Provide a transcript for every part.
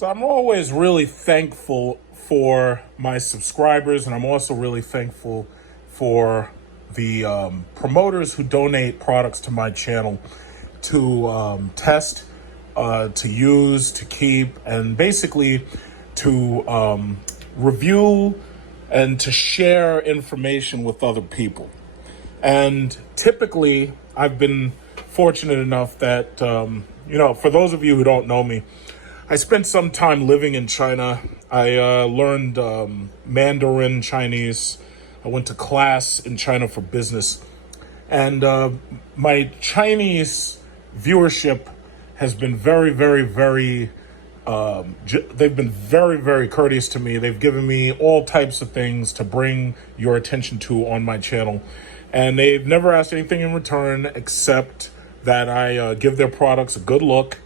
So I'm always really thankful for my subscribers, and I'm also really thankful for the promoters who donate products to my channel to test, to use, to keep, and basically to review and to share information with other people. And typically, I've been fortunate enough that, for those of you who don't know me, I spent some time living in China. I learned Mandarin Chinese. I went to class in China for business. And my Chinese viewership has been very, very, very, they've been very, very courteous to me. They've given me all types of things to bring your attention to on my channel. And they've never asked anything in return except that I give their products a good look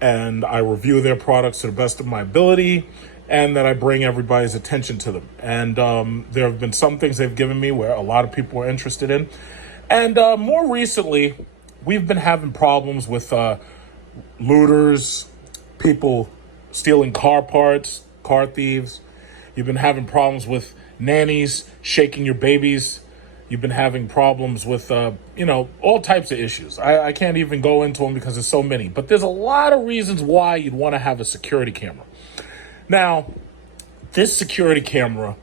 and I review their products to the best of my ability, and that I bring everybody's attention to them. And there have been some things they've given me where a lot of people are interested in. And more recently, we've been having problems with looters, people stealing car parts, car thieves. You've been having problems with nannies shaking your babies. You've been having problems with, all types of issues. I can't even go into them because there's so many. But there's a lot of reasons why you'd want to have a security camera. Now, this security camera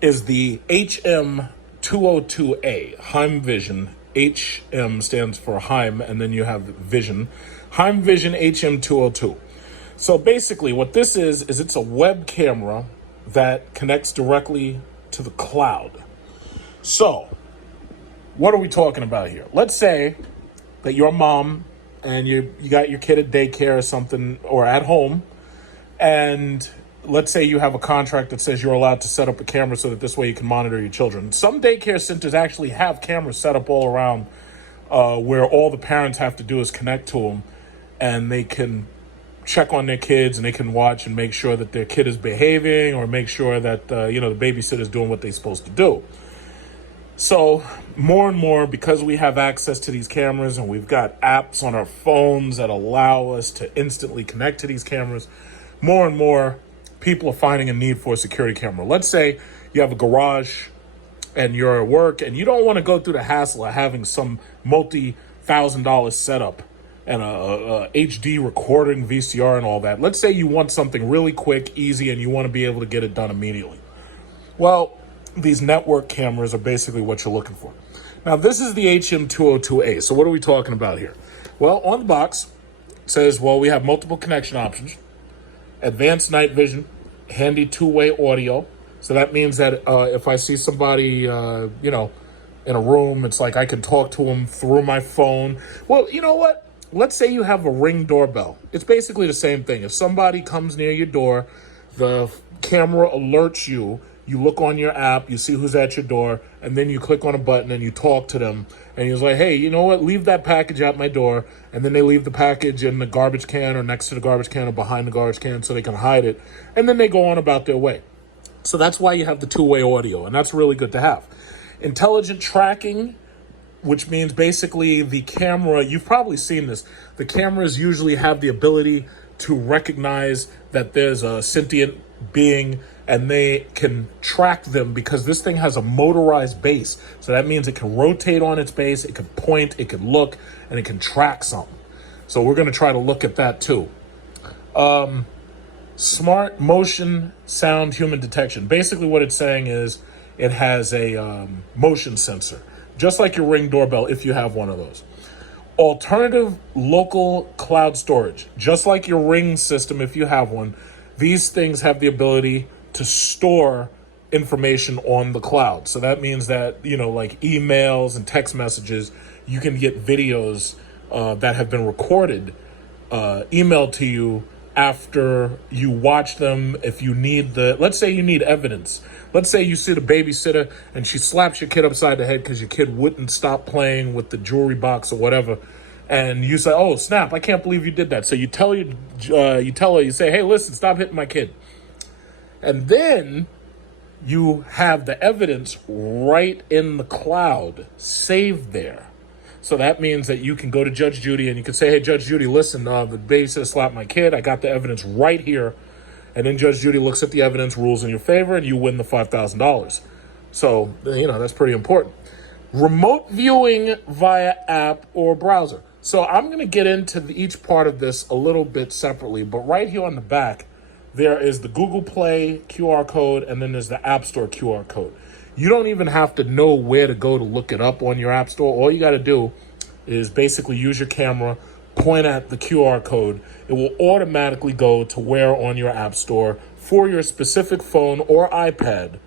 is the HM202a, HeimVision. HM stands for Heim, and then you have Vision. HeimVision HM202. So basically what this is it's a web camera that connects directly to the cloud. So, what are we talking about here? Let's say that your mom and you got your kid at daycare or something, or at home, and let's say you have a contract that says you're allowed to set up a camera so that this way you can monitor your children. Some daycare centers actually have cameras set up all around where all the parents have to do is connect to them, and they can check on their kids and they can watch and make sure that their kid is behaving, or make sure that, the babysitter is doing what they're supposed to do. So more and more, because we have access to these cameras and we've got apps on our phones that allow us to instantly connect to these cameras, more and more people are finding a need for a security camera. Let's say you have a garage and you're at work and you don't want to go through the hassle of having some multi-$1,000 setup and a HD recording VCR and all that. Let's say you want something really quick, easy, and you want to be able to get it done immediately. Well, these network cameras are basically what you're looking for. Now, this is the HM202a. So what are we talking about here? Well, on the box, it says, we have multiple connection options, advanced night vision, handy two-way audio. So that means that if I see somebody, in a room, it's like I can talk to them through my phone. Well, you know what? Let's say you have a Ring doorbell. It's basically the same thing. If somebody comes near your door, the camera alerts you. You look on your app, you see who's at your door, and then you click on a button and you talk to them. And you're like, hey, you know what? Leave that package at my door. And then they leave the package in the garbage can or next to the garbage can or behind the garbage can so they can hide it. And then they go on about their way. So that's why you have the two-way audio, and that's really good to have. Intelligent tracking, which means basically the camera, you've probably seen this, the cameras usually have the ability to recognize that there's a sentient being, and they can track them because this thing has a motorized base. So that means it can rotate on its base, it can point, it can look, and it can track something. So we're going to try to look at that too. Smart motion sound human detection. Basically what it's saying is it has a motion sensor, just like your Ring doorbell if you have one of those. Alternative local cloud storage, just like your Ring system if you have one. These things have the ability to store information on the cloud. So that means that, like emails and text messages, you can get videos that have been recorded, emailed to you after you watch them. If you need let's say you need evidence. Let's say you see the babysitter and she slaps your kid upside the head because your kid wouldn't stop playing with the jewelry box or whatever. And you say, oh, snap, I can't believe you did that. So you tell her, you say, hey, listen, stop hitting my kid. And then you have the evidence right in the cloud saved there. So that means that you can go to Judge Judy and you can say, hey, Judge Judy, listen, the babysitter slapped my kid. I got the evidence right here And then Judge Judy looks at the evidence, rules in your favor, and you win the $5,000. So, that's pretty important. Remote viewing via app or browser. So I'm going to get into each part of this a little bit separately, but right here on the back, there is the Google Play QR code, and then there's the App Store QR code. You don't even have to know where to go to look it up on your App Store. All you got to do is basically use your camera, point at the QR code. It will automatically go to where on your App Store for your specific phone or iPad,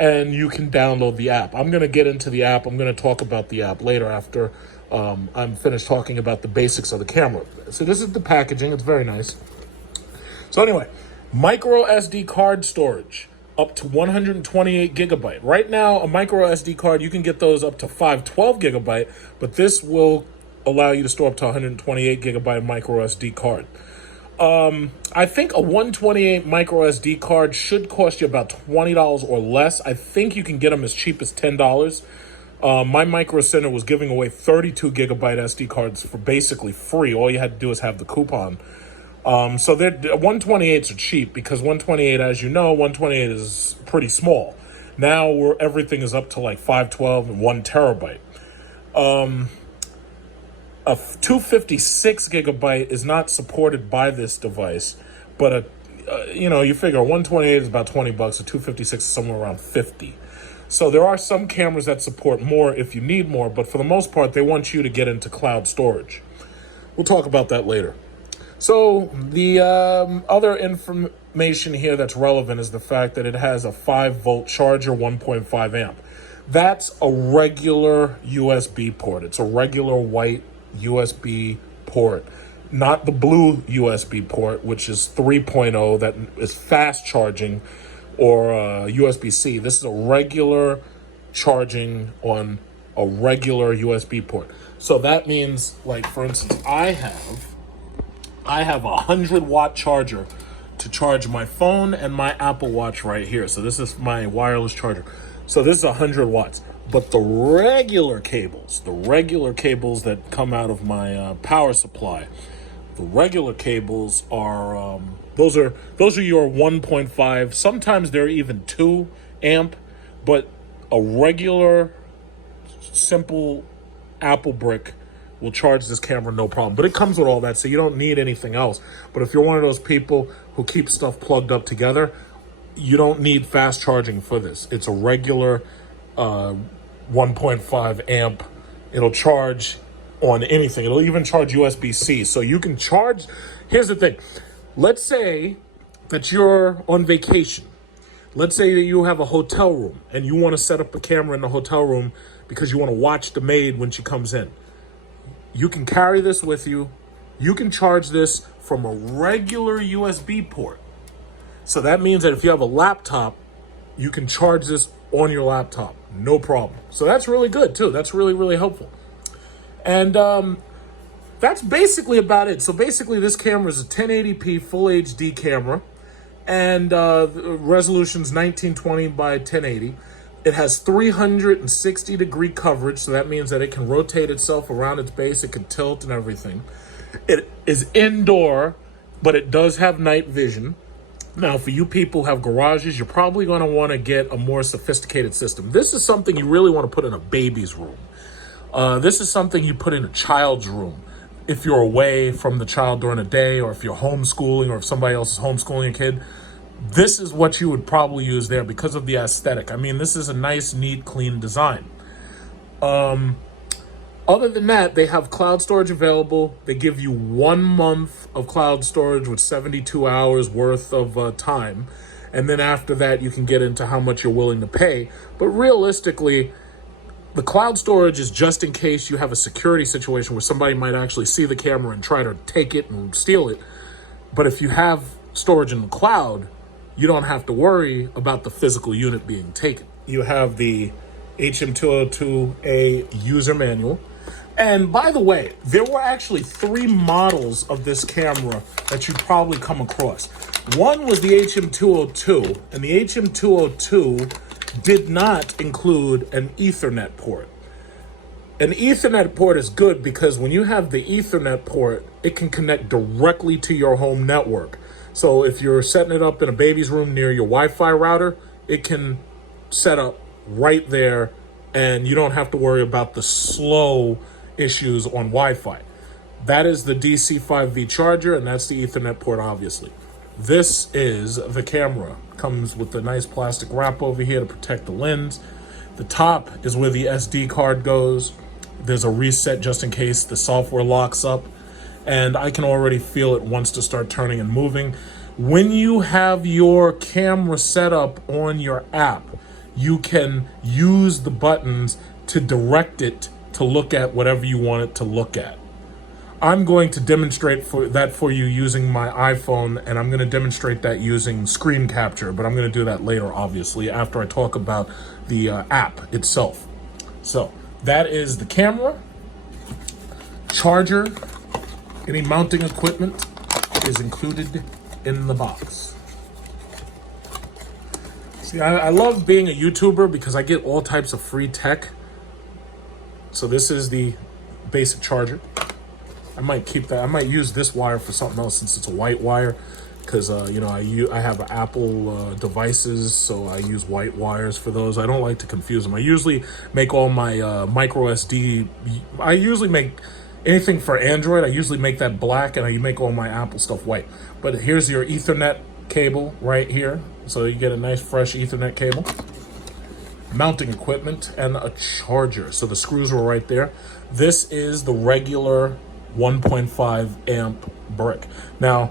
and you can download the app. I'm going to get into the app. I'm going to talk about the app later after I'm finished talking about the basics of the camera. So this is the packaging. It's very nice. So anyway, micro SD card storage up to 128 gigabyte. Right now, a micro SD card, you can get those up to 512 gigabyte, but this will allow you to store up to 128 gigabyte micro SD card. I think a 128 micro SD card should cost you about $20 or less. I think you can get them as cheap as $10. My Micro Center was giving away 32 gigabyte SD cards for basically free. All you had to do is have the coupon. So 128s are cheap because 128, as you know, 128 is pretty small. Now everything is up to like 512 and 1 terabyte. A 256 gigabyte is not supported by this device, but you figure 128 is about $20, a 256 is somewhere around 50. So there are some cameras that support more if you need more, but for the most part, they want you to get into cloud storage. We'll talk about that later. So the other information here that's relevant is the fact that it has a 5-volt charger, 1.5 amp. That's a regular USB port. It's a regular white USB port, not the blue USB port, which is 3.0 that is fast charging, or USB-C. This is a regular charging on a regular USB port. So that means, like, for instance, I have a 100-watt charger to charge my phone and my Apple Watch right here. So this is my wireless charger. So this is 100 watts. But the regular cables that come out of my power supply, the regular cables are those are your 1.5. Sometimes they're even 2 amp, but a regular simple Apple brick will charge this camera no problem. But it comes with all that, so you don't need anything else. But if you're one of those people who keep stuff plugged up together, you don't need fast charging for this. It's a regular 1.5 amp. It'll charge on anything. It'll even charge USB-C. So you can charge. Here's the thing. Let's say that you're on vacation. Let's say that you have a hotel room and you want to set up a camera in the hotel room because you want to watch the maid when she comes in. You can carry this with you. You can charge this from a regular USB port. So that means that if you have a laptop, you can charge this on your laptop, no problem. So that's really good too. That's really, really helpful. And that's basically about it. So basically this camera is a 1080p full HD camera, and the resolution's 1920 by 1080. It has 360 degree coverage, so that means that it can rotate itself around its base, it can tilt and everything. It is indoor, but it does have night vision. Now, for you people who have garages, you're probably going to want to get a more sophisticated system. This is something you really want to put in a baby's room. This is something you put in a child's room. If you're away from the child during the day, or if you're homeschooling, or if somebody else is homeschooling a kid, this is what you would probably use there because of the aesthetic. I mean, this is a nice, neat, clean design. Other than that, they have cloud storage available. They give you 1 month of cloud storage with 72 hours worth of time. And then after that, you can get into how much you're willing to pay. But realistically, the cloud storage is just in case you have a security situation where somebody might actually see the camera and try to take it and steal it. But if you have storage in the cloud, you don't have to worry about the physical unit being taken. You have the HM202a user manual. And by the way, there were actually 3 models of this camera that you probably come across. One was the HM202, and the HM202 did not include an Ethernet port. An Ethernet port is good because when you have the Ethernet port, it can connect directly to your home network. So if you're setting it up in a baby's room near your Wi-Fi router, it can set up right there, and you don't have to worry about the slow issues on Wi-Fi. That is the DC 5V charger, and that's the Ethernet port, obviously. This is the camera. Comes with a nice plastic wrap over here to protect the lens. The top is where the SD card goes. There's a reset just in case the software locks up, and I can already feel it wants to start turning and moving. When you have your camera set up on your app, you can use the buttons to direct it to look at whatever you want it to look at. I'm going to demonstrate that for you using my iPhone, and I'm going to demonstrate that using screen capture, but I'm going to do that later, obviously, after I talk about the app itself. So that is the camera, charger, any mounting equipment is included in the box. See, I love being a YouTuber because I get all types of free tech. So this is the basic charger. I might keep that. I might use this wire for something else since it's a white wire, because you know, I have Apple devices, so I use white wires for those. I don't like to confuse them. I usually make all my micro SD. I usually make anything for Android. I usually make that black, and I make all my Apple stuff white. But here's your Ethernet cable right here, so you get a nice fresh Ethernet cable. Mounting equipment and a charger. So the screws were right there. This is the regular 1.5 amp brick. Now,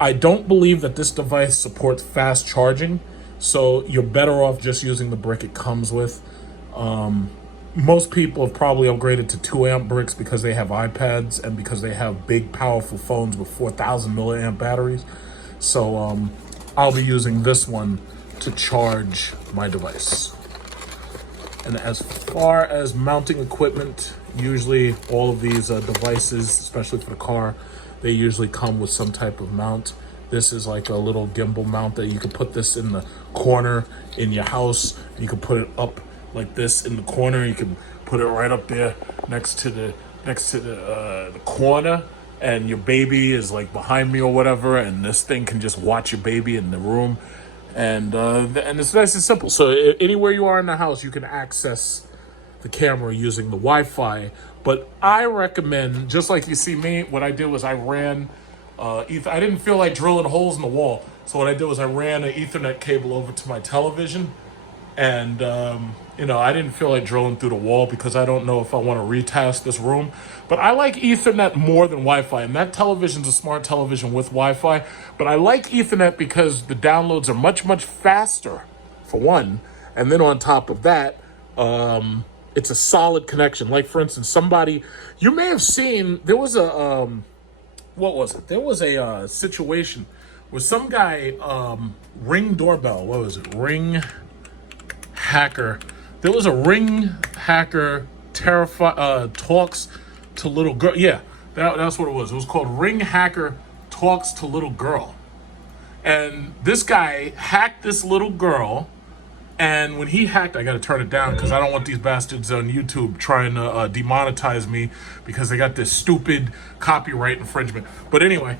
I don't believe that this device supports fast charging, so you're better off just using the brick it comes with. Most people have probably upgraded to 2 amp bricks because they have iPads and because they have big, powerful phones with 4,000 milliamp batteries. So I'll be using this one to charge my device. And as far as mounting equipment, usually all of these devices, especially for the car, they usually come with some type of mount. This is like a little gimbal mount that you can put this in the corner in your house. You can put it up like this in the corner. You can put it right up there next to the corner, and your baby is like behind me or whatever, and this thing can just watch your baby in the room. And it's nice and simple. So anywhere you are in the house, you can access the camera using the Wi-Fi. But I recommend, just like you see me, what I did was I ran, I didn't feel like drilling holes in the wall. So what I did was I ran an Ethernet cable over to my television. And, you know, I didn't feel like drilling through the wall because I don't know if I want to retask this room. But I like Ethernet more than Wi-Fi. And that television's a smart television with Wi-Fi. But I like Ethernet because the downloads are much, much faster, for one. And then on top of that, it's a solid connection. Like, for instance, somebody, you may have seen, there was a, what was it? There was a situation where some guy, Ring doorbell, what was it? Ring hacker. There was a Ring hacker talks to little girl. Yeah, that's what it was. It was called Ring hacker talks to little girl. And this guy hacked this little girl. And when he hacked, I got to turn it down because I don't want these bastards on YouTube trying to demonetize me because they got this stupid copyright infringement. But anyway,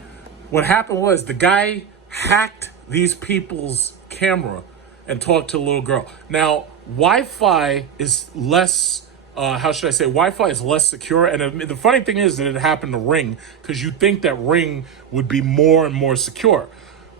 what happened was the guy hacked these people's camera and talked to a little girl. Now, Wi-Fi is less, Wi-Fi is less secure. And the funny thing is that it happened to Ring because you'd think that Ring would be more and more secure.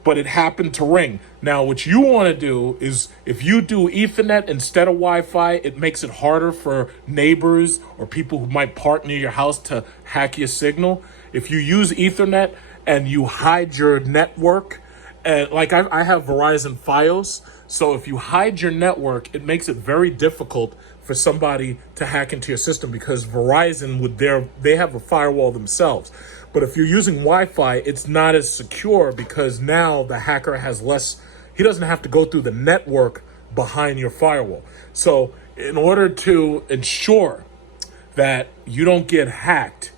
But it happened to Ring. Now, what you want to do is, if you do Ethernet instead of Wi-Fi, it makes it harder for neighbors or people who might park near your house to hack your signal. If you use Ethernet and you hide your network, like I have Verizon Fios, so if you hide your network, it makes it very difficult for somebody to hack into your system because Verizon they have a firewall themselves. But if you're using Wi-Fi, it's not as secure because now the hacker has he doesn't have to go through the network behind your firewall. So in order to ensure that you don't get hacked,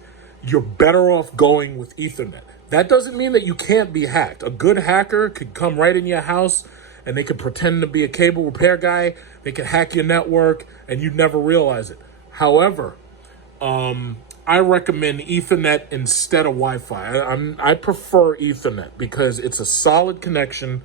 you're better off going with Ethernet. That doesn't mean that you can't be hacked. A good hacker could come right in your house and they could pretend to be a cable repair guy. They could hack your network and you'd never realize it. However, I recommend Ethernet instead of Wi-Fi. I prefer Ethernet because it's a solid connection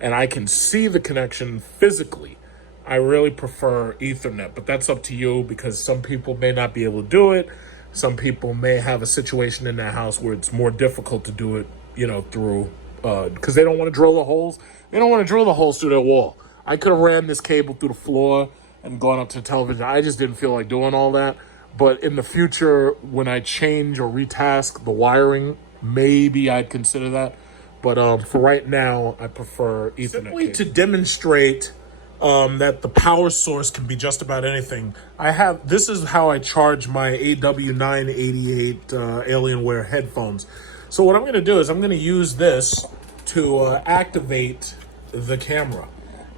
and I can see the connection physically. I really prefer Ethernet, but that's up to you because some people may not be able to do it. Some people may have a situation in their house where it's more difficult to do it, through, because they don't want to drill the holes. They don't want to drill the holes through their wall. I could have ran this cable through the floor and gone up to the television. I just didn't feel like doing all that. But in the future, when I change or retask the wiring, maybe I'd consider that. But for right now, I prefer Ethernet. Simply to demonstrate that the power source can be just about anything, this is how I charge my AW988 Alienware headphones. So what I'm going to do is I'm going to use this to activate the camera.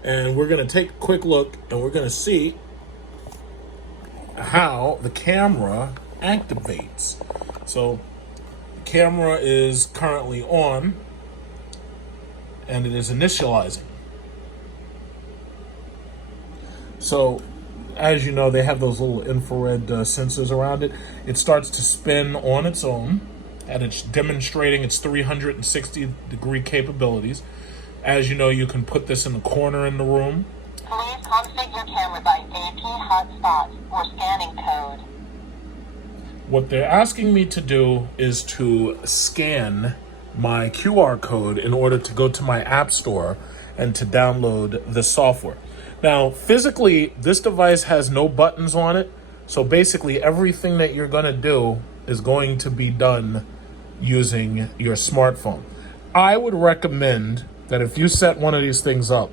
And we're going to take a quick look and we're going to see how the camera activates. So the camera is currently on and it is initializing. So as you know, they have those little infrared sensors around it. It starts to spin on its own and it's demonstrating its 360-degree capabilities. As you know, you can put this in the corner in the room. Please configure your camera by AP hotspot or scanning code. What they're asking me to do is to scan my QR code in order to go to my app store and to download the software. Now, physically, this device has no buttons on it. So basically, everything that you're going to do is going to be done using your smartphone. I would recommend that if you set one of these things up,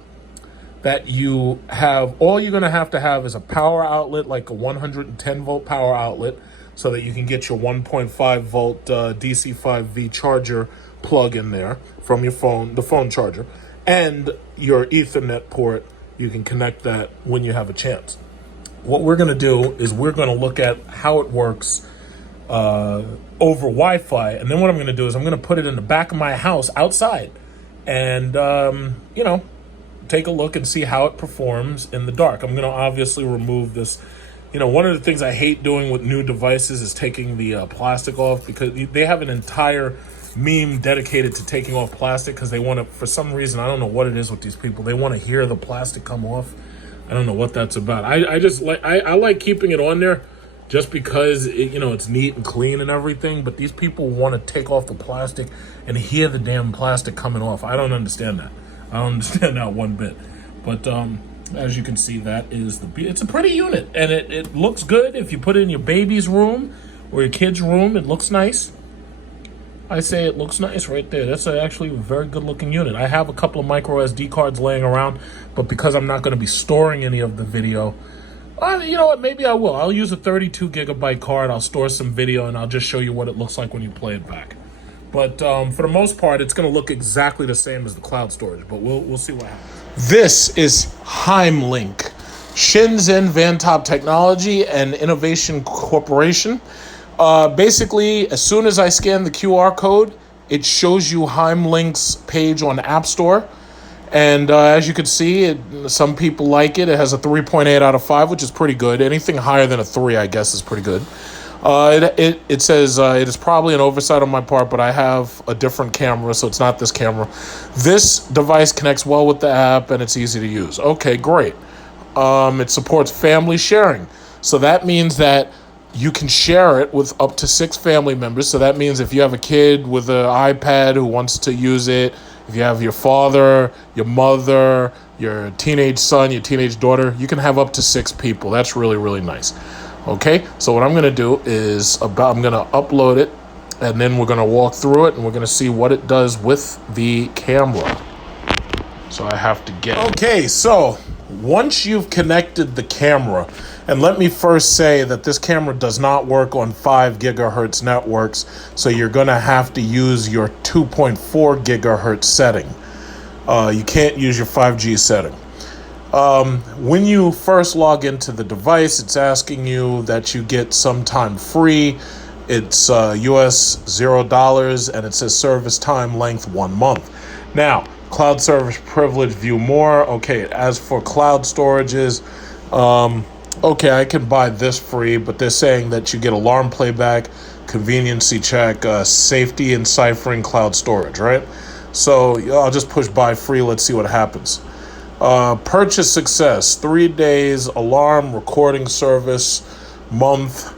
that you have, all you're going to have is a power outlet, like a 110 volt power outlet, so that you can get your 1.5 volt DC 5V charger plug in there from your phone, the phone charger, and your Ethernet port. You can connect that when you have a chance. What we're going to do is we're going to look at how it works over Wi-Fi, and then what I'm going to do is I'm going to put it in the back of my house outside, and take a look and see how it performs in the dark. I'm going to obviously remove this. One of the things I hate doing with new devices is taking the plastic off, because they have an entire meme dedicated to taking off plastic because they want to, for some reason, I don't know what it is with these people, they want to hear the plastic come off. I don't know what that's about. I just like, I like keeping it on there just because it's neat and clean and everything, but these people want to take off the plastic and hear the damn plastic coming off. I don't understand that. I don't understand that one bit. But as you can see, that is it's a pretty unit, and it looks good. If you put it in your baby's room or your kid's room, it looks nice. I say it looks nice right there. That's actually a very good looking unit. I have a couple of micro SD cards laying around, but because I'm not going to be storing any of the video, you know what, maybe I will. I'll use a 32 gigabyte card. I'll store some video and I'll just show you what it looks like when you play it back. But for the most part, it's going to look exactly the same as the cloud storage, but we'll see what happens. This is HeimLink, Shenzhen Vantop Technology and Innovation Corporation. Basically, as soon as I scan the QR code, it shows you HeimLink's page on App Store. And as you can see, some people like it. It has a 3.8 out of 5, which is pretty good. Anything higher than a 3, I guess, is pretty good. It says it is probably an oversight on my part, but I have a different camera, so it's not this camera. This device connects well with the app, and it's easy to use. Okay, great. It supports family sharing. So that means that you can share it with up to 6 family members. So that means if you have a kid with an iPad who wants to use it, if you have your father, your mother, your teenage son, your teenage daughter, you can have up to 6 people. That's really, really nice. Okay, so what I'm going to do is I'm going to upload it, and then we're going to walk through it, and we're going to see what it does with the camera. So I have to get it. Okay, so once you've connected the camera, and let me first say that this camera does not work on 5 gigahertz networks, so you're going to have to use your 2.4 gigahertz setting. You can't use your 5G setting. When you first log into the device, it's asking you that you get some time free. It's US $0, and it says service time length 1 month. Now, cloud service privilege, view more. Okay, as for cloud storages, okay, I can buy this free, but they're saying that you get alarm playback, conveniency check, safety and ciphering, cloud storage, right? So I'll just push buy free. Let's see what happens. Purchase success, 3 days, alarm, recording service, month.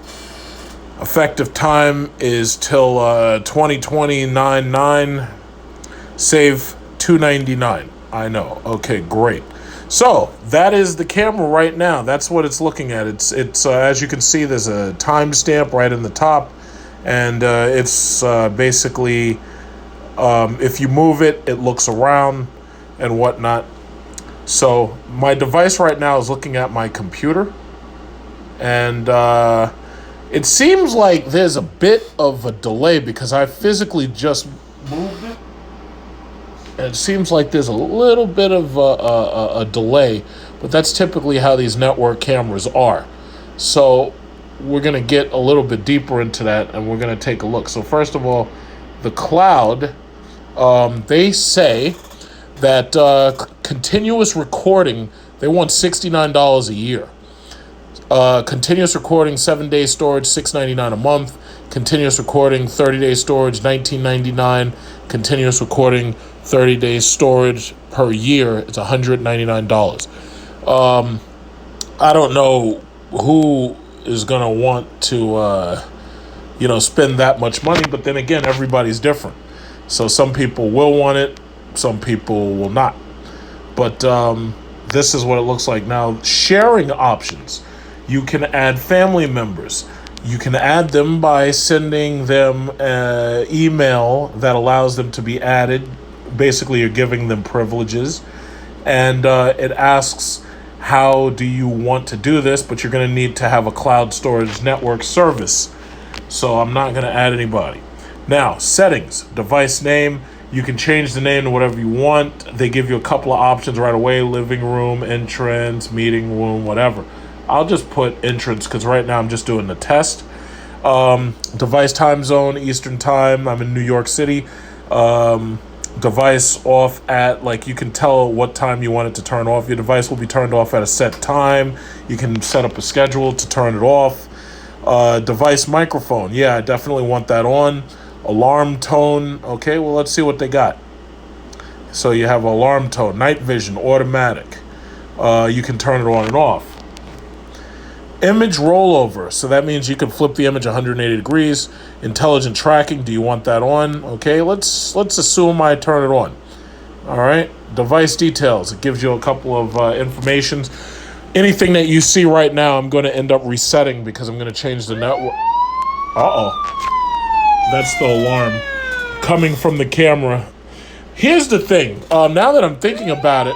Effective time is till 2029. Save $299. I know. Okay, great. So that is the camera right now. That's what it's looking at. It's as you can see, there's a timestamp right in the top, and it's basically if you move it, it looks around and whatnot. So my device right now is looking at my computer, and it seems like there's a bit of a delay because I physically just moved it. It seems like there's a little bit of a delay, but that's typically how these network cameras are. So we're going to get a little bit deeper into that, and we're going to take a look. So first of all, the cloud, they say that continuous recording, they want $69 a year. Continuous recording, 7-day storage, $699 a month. Continuous recording, 30-day storage, $19.99. Continuous recording, 30 days storage per year, it's $199. I don't know who is going to want to, spend that much money, but then again, everybody's different. So some people will want it, some people will not. But this is what it looks like. Now, sharing options. You can add family members. You can add them by sending them an email that allows them to be added. Basically, you're giving them privileges. And it asks, how do you want to do this? But you're going to need to have a cloud storage network service. So I'm not going to add anybody. Now, settings, device name. You can change the name to whatever you want. They give you a couple of options right away. Living room, entrance, meeting room, whatever. I'll just put entrance because right now I'm just doing the test. Device time zone, Eastern time. I'm in New York City. Device off at, you can tell what time you want it to turn off. Your device will be turned off at a set time. You can set up a schedule to turn it off. Device microphone. Yeah, I definitely want that on. Alarm tone. Okay, well, let's see what they got. So you have alarm tone, night vision, automatic. You can turn it on and off. Image rollover. So that means you can flip the image 180 degrees. Intelligent tracking. Do you want that on? Okay, let's assume I turn it on. All right. Device details. It gives you a couple of informations. Anything that you see right now, I'm going to end up resetting because I'm going to change the network. Uh-oh. That's the alarm coming from the camera. Here's the thing. Now that I'm thinking about it,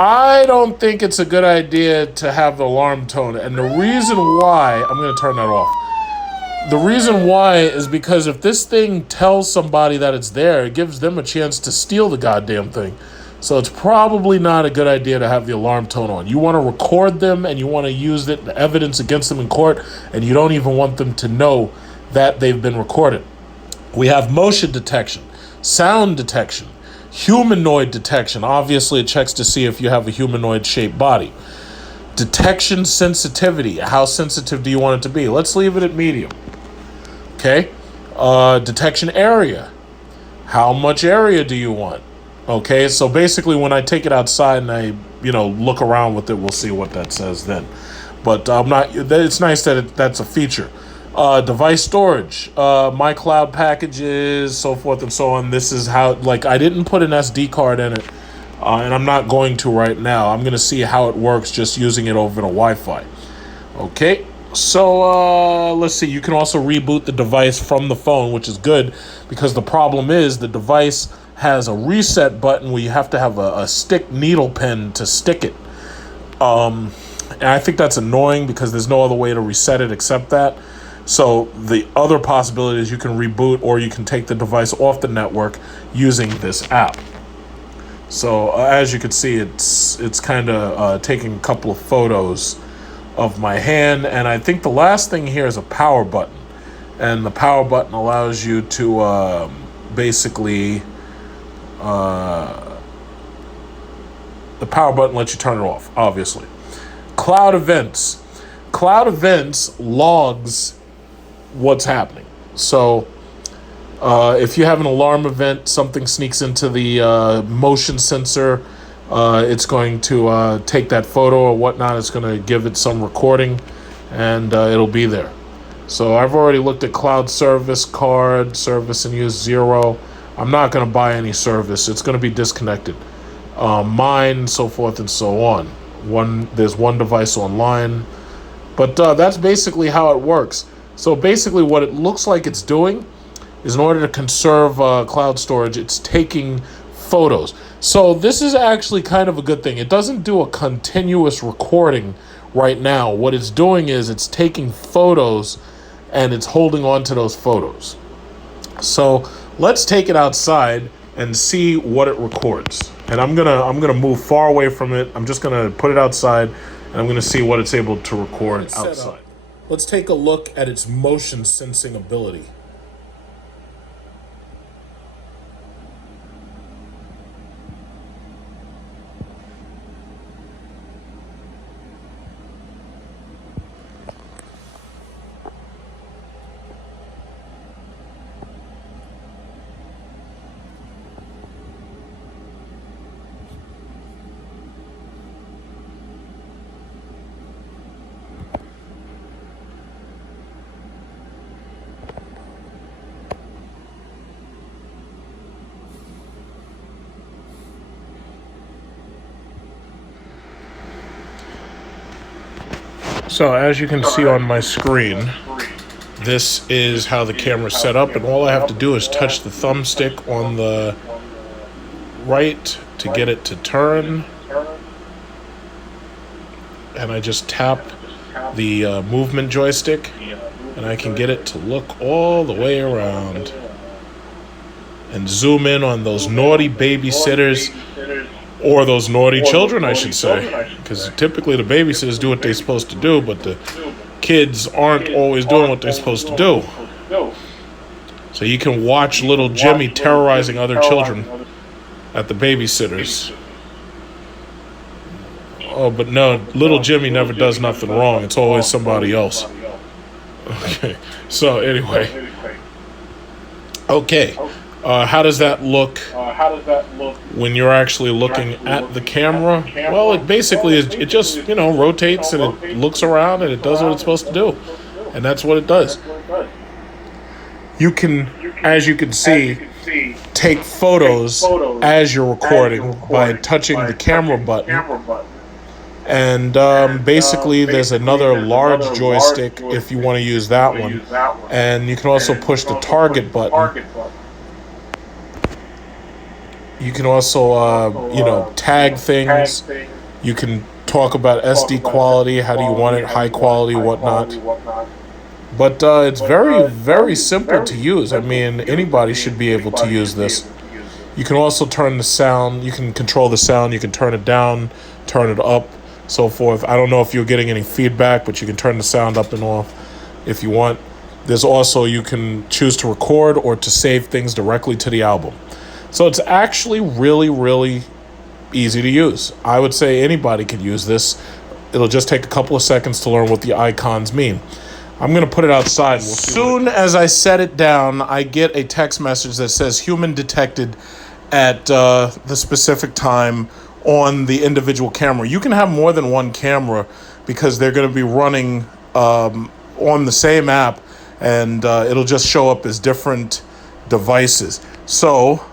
I don't think it's a good idea to have the alarm tone. And the reason why, I'm going to turn that off. The reason why is because if this thing tells somebody that it's there, it gives them a chance to steal the goddamn thing. So it's probably not a good idea to have the alarm tone on. You want to record them and you want to use it, the evidence against them in court, and you don't even want them to know that they've been recorded. We have motion detection, sound detection, humanoid detection. Obviously, it checks to see if you have a humanoid-shaped body. Detection sensitivity. How sensitive do you want it to be? Let's leave it at medium. Okay. Detection area. How much area do you want? Okay, so basically when I take it outside and I, look around with it, we'll see what that says then. But it's nice that that's a feature. Device storage, my cloud packages, so forth and so on. This is how, I didn't put an SD card in it, and I'm not going to right now. I'm going to see how it works just using it over the Wi-Fi. Okay, so let's see. You can also reboot the device from the phone, which is good because the problem is the device has a reset button where you have to have a stick needle pen to stick it. And I think that's annoying because there's no other way to reset it except that. So the other possibility is you can reboot or you can take the device off the network using this app. So as you can see, it's kind of taking a couple of photos of my hand. And I think the last thing here is a power button. And the power button allows you to basically The power button lets you turn it off, obviously. Cloud events. Cloud events logs what's happening. So if you have an alarm event, something sneaks into the motion sensor, it's going to take that photo or whatnot. It's going to give it some recording, and it'll be there. So I've already looked at cloud service card, service and use 0. I'm not going to buy any service. It's going to be disconnected. Mine, so forth and so on. There's one device online. But that's basically how it works. So basically what it looks like it's doing is, in order to conserve cloud storage, it's taking photos. So this is actually kind of a good thing. It doesn't do a continuous recording right now. What it's doing is it's taking photos and it's holding on to those photos. So let's take it outside and see what it records. And I'm gonna move far away from it. I'm just gonna put it outside, and I'm gonna see what it's able to record outside. Let's take a look at its motion sensing ability. So as you can see on my screen, this is how the camera's set up, and all I have to do is touch the thumbstick on the right to get it to turn, and I just tap the movement joystick, and I can get it to look all the way around and zoom in on those naughty babysitters, or those naughty children, I should say, because typically the babysitters do what they're supposed to do, but the kids aren't always doing what they're supposed to do. So you can watch little Jimmy terrorizing other children at the babysitters. Oh, but no, little Jimmy never does nothing wrong. It's always somebody else. Okay, so anyway. Okay, how does that look when you're actually looking at the camera? Well, it basically is, it just, rotates and it looks around and it does what it's supposed to do. And that's what it does. You can, as you can see, take photos as you're recording by touching the camera button. And basically there's another large joystick if you want to use that one. And you can also push the target button. You can also, tag things. You can talk about SD quality, how do you want it, high quality, whatnot. But it's very, very simple to use. I mean, anybody should be able to use this. You can also turn the sound. You can control the sound. You can turn it down, turn it up, so forth. I don't know if you're getting any feedback, but you can turn the sound up and off if you want. There's also, you can choose to record or to save things directly to the album. So it's actually really, really easy to use. I would say anybody could use this. It'll just take a couple of seconds to learn what the icons mean. I'm going to put it outside. As soon as I set it down, I get a text message that says human detected at the specific time on the individual camera. You can have more than one camera because they're going to be running on the same app, and it'll just show up as different devices. So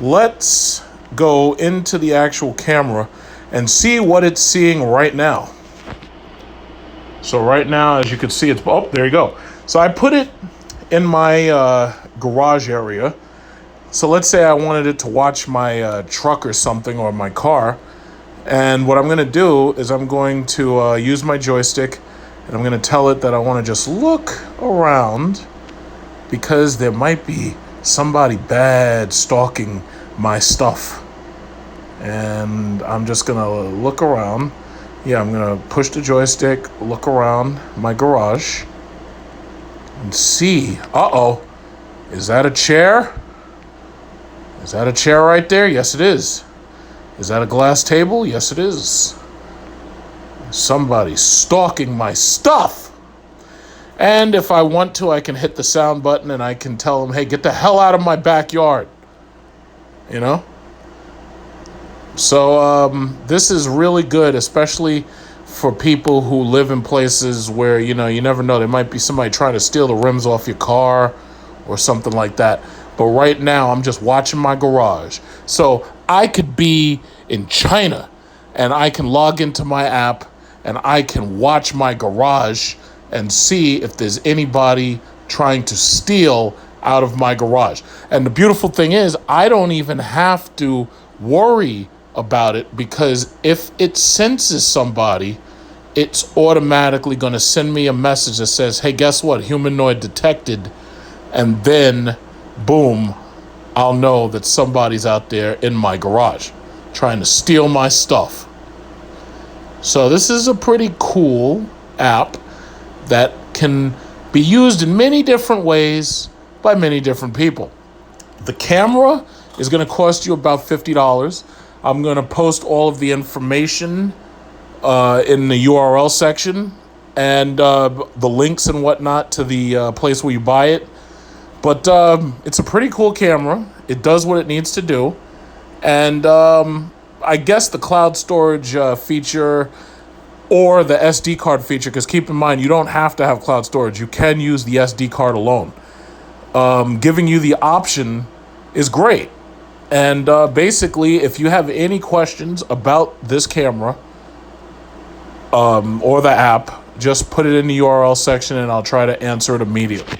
let's go into the actual camera and see what it's seeing right now. So right now, as you can see, it's, oh, there you go. So I put it in my garage area. So let's say I wanted it to watch my truck or something, or my car. And what I'm going to do is I'm going to use my joystick, and I'm going to tell it that I want to just look around because there might be somebody bad stalking my stuff. And I'm just going to look around. Yeah, I'm going to push the joystick, look around my garage, and see. Uh-oh. Is that a chair? Is that a chair right there? Yes, it is. Is that a glass table? Yes, it is. Somebody's stalking my stuff. And if I want to, I can hit the sound button and I can tell them, hey, get the hell out of my backyard. You know? So this is really good, especially for people who live in places where, you know, you never know. There might be somebody trying to steal the rims off your car or something like that. But right now, I'm just watching my garage. So I could be in China and I can log into my app and I can watch my garage and see if there's anybody trying to steal out of my garage. And the beautiful thing is, I don't even have to worry about it, because if it senses somebody, it's automatically going to send me a message that says, hey, guess what? Humanoid detected. And then, boom, I'll know that somebody's out there in my garage trying to steal my stuff. So this is a pretty cool app that can be used in many different ways by many different people. The camera is going to cost you about $50. I'm going to post all of the information in the URL section and the links and whatnot to the place where you buy it. But it's a pretty cool camera. It does what it needs to do. And I guess the cloud storage feature or the SD card feature, because keep in mind, you don't have to have cloud storage. You can use the SD card alone. Giving you the option is great. And basically, if you have any questions about this camera or the app, just put it in the URL section and I'll try to answer it immediately.